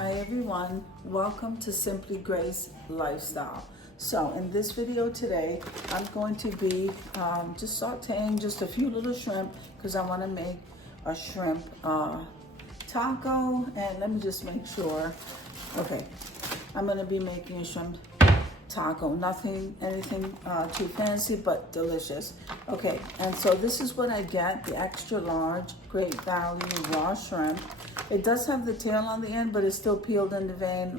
Hi everyone, welcome to Simply Grace Lifestyle. So in this video today, I'm going to be just sauteing just a few little shrimp because I want to make a shrimp taco. And let me just make sure. Okay, I'm going to be making a shrimp taco. Anything too fancy, but delicious. Okay, and so this is what I get, the extra large Great Value raw shrimp. It does have the tail on the end, but it's still peeled in the vein.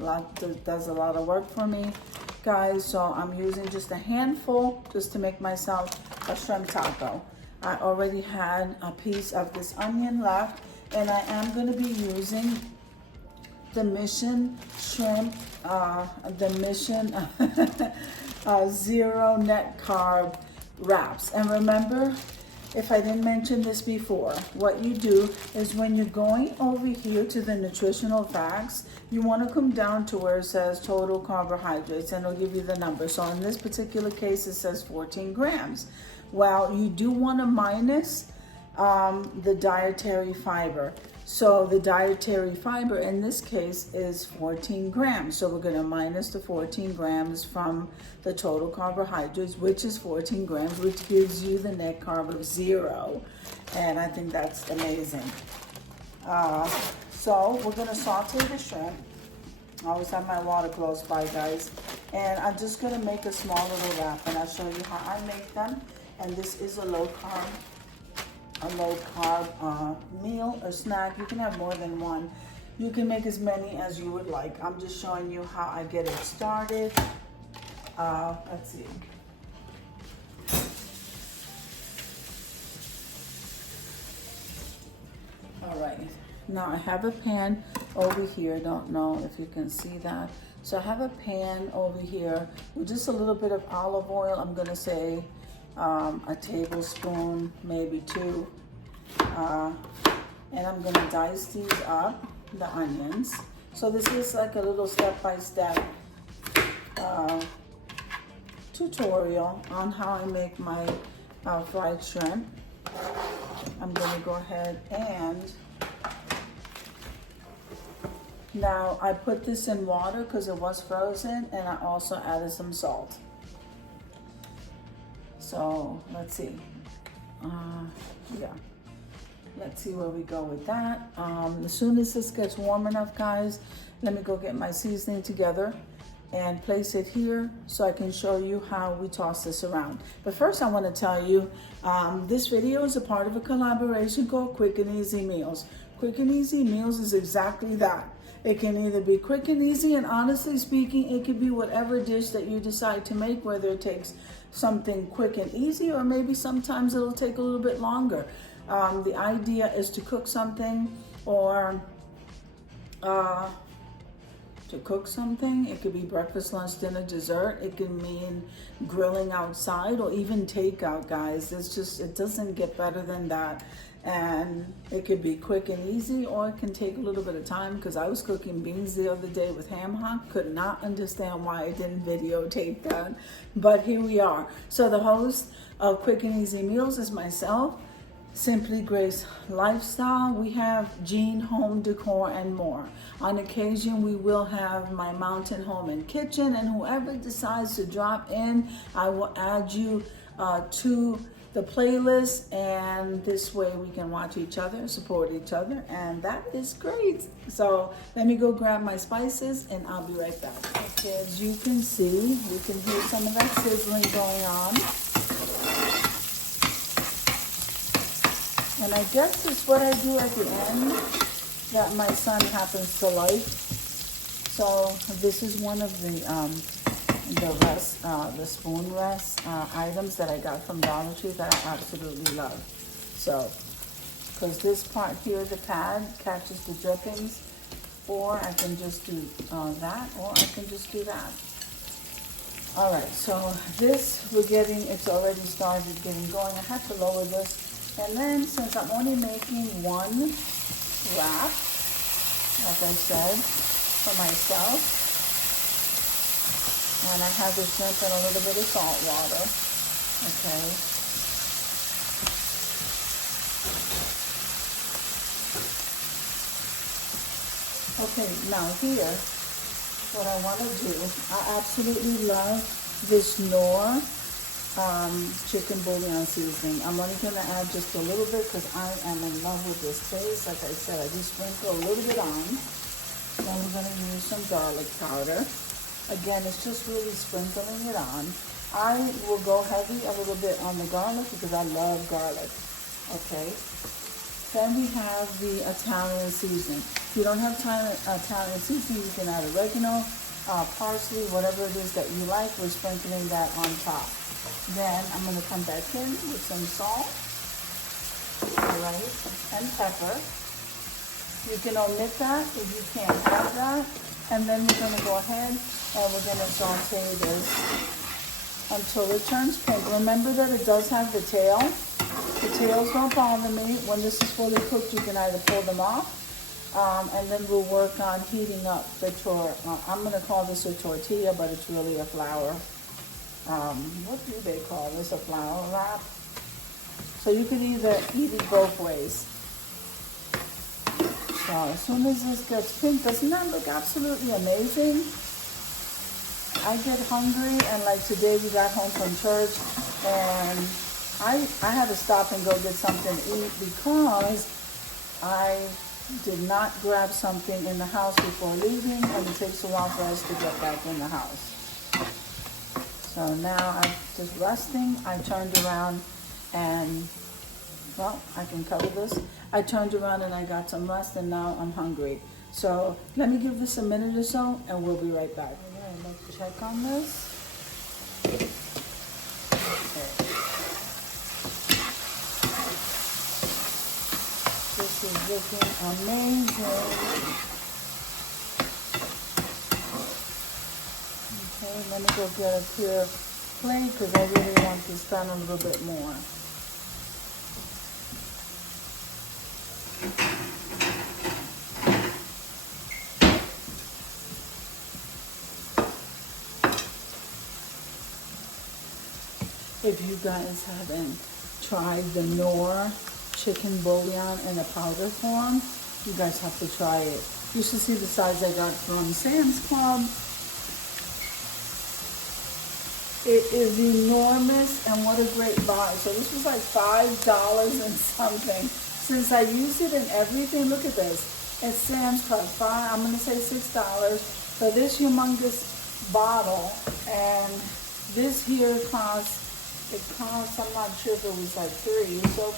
Does a lot of work for me, guys. So I'm using just a handful just to make myself a shrimp taco. I already had a piece of this onion left, and I am going to be using the Mission shrimp, zero net carb wraps. And remember, if I didn't mention this before, what you do is when you're going over here to the nutritional facts, you want to come down to where it says total carbohydrates, and it'll give you the number. So in this particular case, it says 14 grams. Well, you do want to minus the dietary fiber. So the dietary fiber in this case is 14 grams. So we're going to minus the 14 grams from the total carbohydrates, which is 14 grams, which gives you the net carb of 0. And I think that's amazing. So we're going to saute the shrimp. I always have my water close by, guys. And I'm just going to make a small little wrap, and I'll show you how I make them. And this is a low carb meal or snack. You can have more than one. You can make as many as you would like. I'm just showing you how I get it started. Let's see. All right, now I have a pan over here. Don't know if you can see that. So I have a pan over here with just a little bit of olive oil. I'm gonna say a tablespoon, maybe 2. And I'm gonna dice these up, the onions. So this is like a little step-by-step tutorial on how I make my fried shrimp. I'm gonna go ahead and now I put this in water because it was frozen, and I also added some salt. So let's see. Yeah. Let's see where we go with that. As soon as this gets warm enough, guys, let me go get my seasoning together and place it here so I can show you how we toss this around. But first I want to tell you, this video is a part of a collaboration called Quick and Easy Meals. Quick and Easy Meals is exactly that. It can either be quick and easy, and honestly speaking, it could be whatever dish that you decide to make, whether it takes something quick and easy, or maybe sometimes it'll take a little bit longer. The idea is to cook something, or to cook something. It could be breakfast, lunch, dinner, dessert. It can mean grilling outside or even takeout, guys. It doesn't get better than that. And it could be quick and easy, or it can take a little bit of time, because I was cooking beans the other day with ham hock. Could not understand why I didn't videotape that, but here we are. So the host of Quick and Easy Meals is myself, Simply Grace Lifestyle. We have Jean Home Decor and more. On occasion, we will have my mountain home and kitchen, and whoever decides to drop in, I will add you to the playlist, and this way we can watch each other, support each other, and that is great. So let me go grab my spices, and I'll be right back. Okay, as you can see, you can hear some of that sizzling going on. And I guess it's what I do at the end that my son happens to like. So this is one of the spoon rest items that I got from Dollar Tree that I absolutely love. So, because this part here, the pad, catches the drippings, or I can just do that, or I can just do that. All right, so this, it's already started getting going. I had to lower this. And then, since I'm only making one wrap, like I said, for myself, and I have the shrimp in a little bit of salt water, okay. Okay, now here, what I want to do, I absolutely love this Knorr chicken bouillon seasoning. I'm only going to add just a little bit because I am in love with this taste. Like I said, I just sprinkle a little bit on. Then we're going to use some garlic powder. Again, it's just really sprinkling it on. I will go heavy a little bit on the garlic because I love garlic. Okay. Then we have the Italian seasoning. If you don't have Italian seasoning, you can add oregano, parsley, whatever it is that you like. We're sprinkling that on top. Then I'm going to come back in with some salt, all right, and pepper. You can omit that if you can't have that. And then we're going to go ahead and we're going to saute this until it turns pink. Remember that it does have the tail. The tails don't bother me. When this is fully cooked, you can either pull them off, and then we'll work on heating up the I'm going to call this a tortilla, but it's really a flour. What do they call this? A flour wrap. So you can either eat it both ways. So as soon as this gets pink, doesn't that look absolutely amazing? I get hungry, and like today we got home from church, and I had to stop and go get something to eat because I did not grab something in the house before leaving, and it takes a while for us to get back in the house. So now I'm just resting. I turned around and, well, I can cover this. I turned around and I got some rest, and now I'm hungry. So let me give this a minute or so, and we'll be right back. Let's check on this. Okay. This is looking amazing. Okay, let me go get a pure plate because I really want this done a little bit more. If you guys haven't tried the Knorr chicken bouillon in a powder form, you guys have to try it. You should see the size I got from Sam's Club. It is enormous, and what a great buy. So this was like $5 and something. Since I use it in everything, look at this. At Sam's Club, I'm going to say $6 for this humongous bottle, and this here costs, I'm not sure if it was like $3. So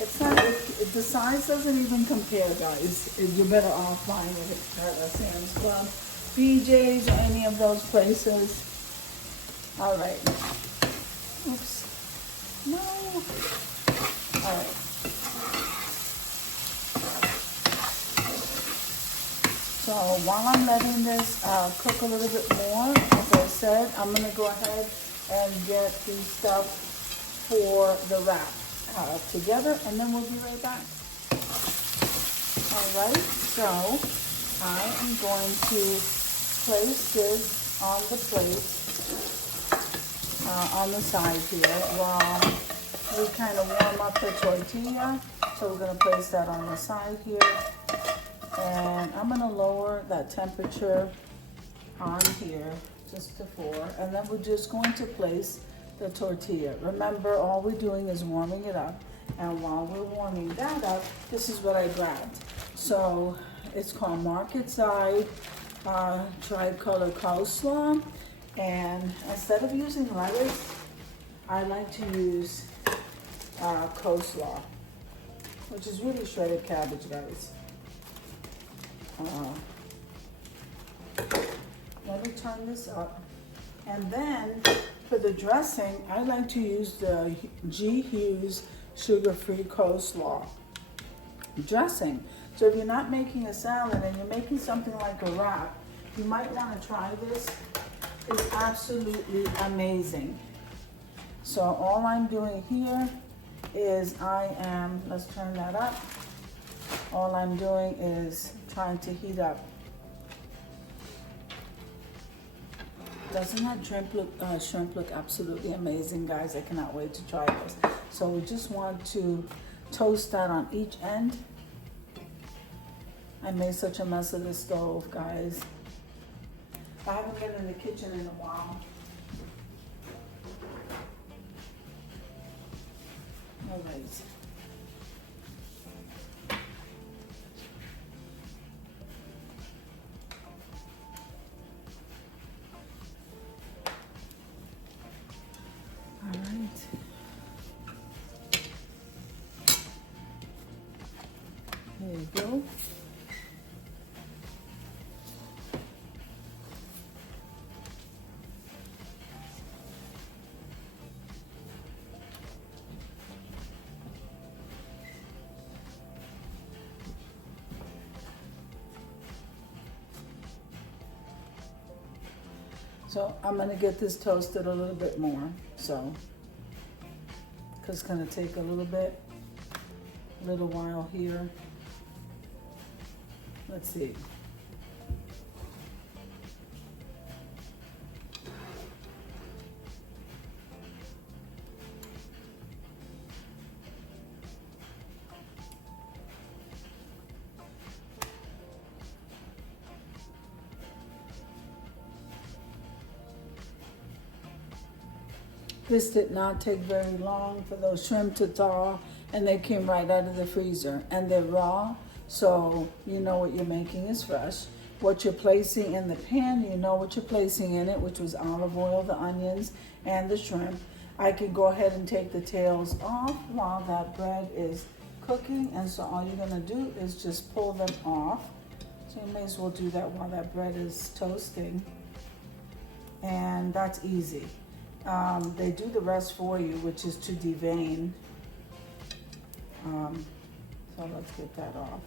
it's not, the size doesn't even compare, guys. You're better off buying it at Sam's Club, BJ's, or any of those places. All right. Oops. No. All right. So while I'm letting this cook a little bit more, as I said, I'm going to go ahead and get the stuff for the wrap together, and then we'll be right back. All right, so I am going to place this on the plate on the side here while we kind of warm up the tortilla. So we're going to place that on the side here, and I'm going to lower that temperature on here just to 4, and then we're just going to place the tortilla. Remember, all we're doing is warming it up, and while we're warming that up, this is what I grabbed. So it's called Market Side Tricolor Coleslaw, and instead of using lettuce, I like to use coleslaw, which is really shredded cabbage, guys. Let me turn this up. And then for the dressing, I like to use the G. Hughes sugar-free coleslaw dressing. So if you're not making a salad and you're making something like a wrap, you might want to try this. It's absolutely amazing. So all I'm doing here is let's turn that up. All I'm doing is trying to heat up. Doesn't that shrimp look absolutely amazing, guys? I cannot wait to try this. So we just want to toast that on each end. I made such a mess of the stove, guys. I haven't been in the kitchen in a while. All right. All right. There you go. So I'm gonna get this toasted a little bit more, so, because it's gonna take a little while here. Let's see. This did not take very long for those shrimp to thaw, and they came right out of the freezer, and they're raw, so you know what you're making is fresh. What you're placing in the pan, you know what you're placing in it, which was olive oil, the onions, and the shrimp. I can go ahead and take the tails off while that bread is cooking, and so all you're gonna do is just pull them off. So you may as well do that while that bread is toasting, and that's easy. They do the rest for you, which is to devein. So let's get that off.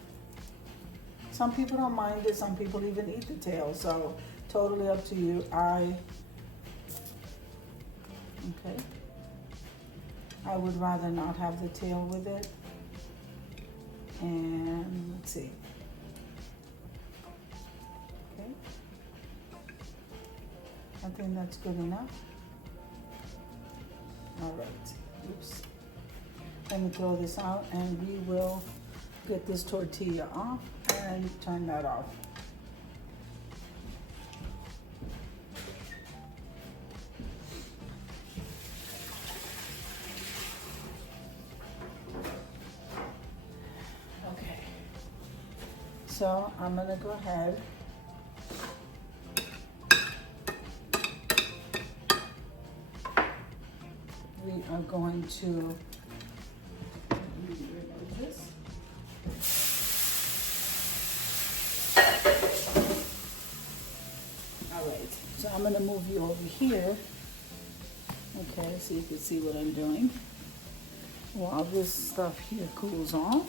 Some people don't mind it, some people even eat the tail, so totally up to you. Okay. I would rather not have the tail with it. And let's see. Okay. I think that's good enough. All right, oops. Let me throw this out and we will get this tortilla off and turn that off. Okay, so I'm gonna go ahead . We are going to remove this. All right, so I'm gonna move you over here. Okay, so you can see what I'm doing while this stuff here cools off.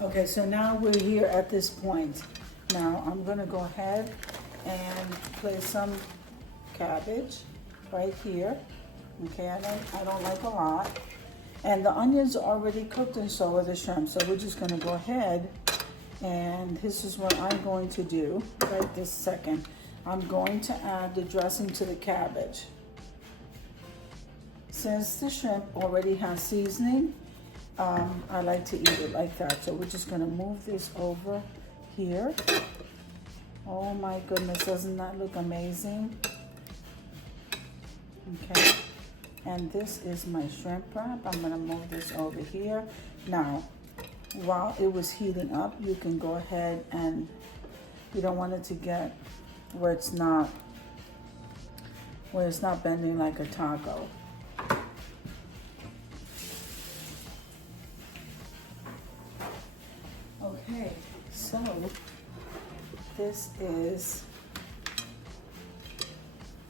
Okay, so now we're here at this point. Now I'm gonna go ahead and place some cabbage right here. Okay, I don't like a lot. And the onions are already cooked and so are the shrimp. So we're just gonna go ahead and this is what I'm going to do right this second. I'm going to add the dressing to the cabbage. Since the shrimp already has seasoning, I like to eat it like that. So we're just gonna move this over here. Oh my goodness, doesn't that look amazing? Okay, and this is my shrimp wrap. I'm gonna move this over here. Now, while it was heating up, you can go ahead and you don't want it to get where it's not bending like a taco. Okay, so this is,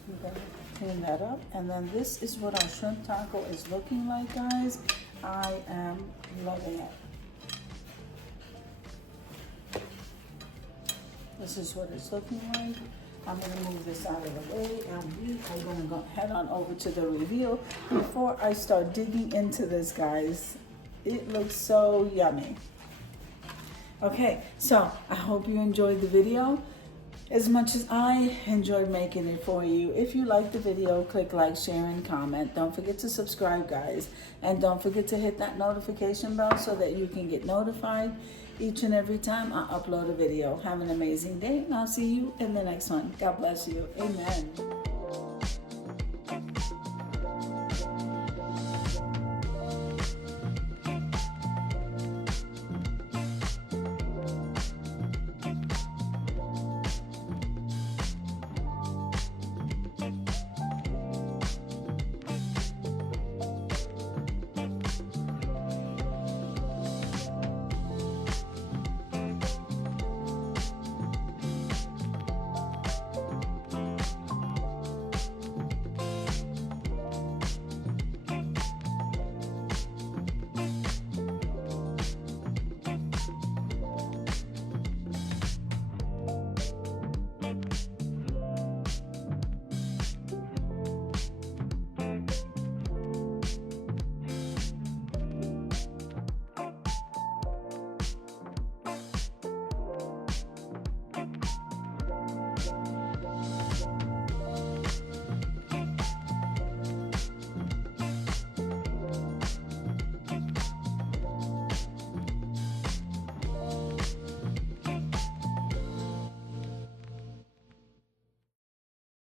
we're gonna clean that up, and then this is what our shrimp taco is looking like, guys. I am loving it. This is what it's looking like. I'm gonna move this out of the way, and we are gonna go head on over to the reveal. Before I start digging into this, guys, it looks so yummy. Okay, so I hope you enjoyed the video. as much as I enjoyed making it for you. If you like the video, click like, share, and comment. Don't forget to subscribe, guys. And don't forget to hit that notification bell so that you can get notified each and every time I upload a video. Have an amazing day, and I'll see you in the next one. God bless you. Amen.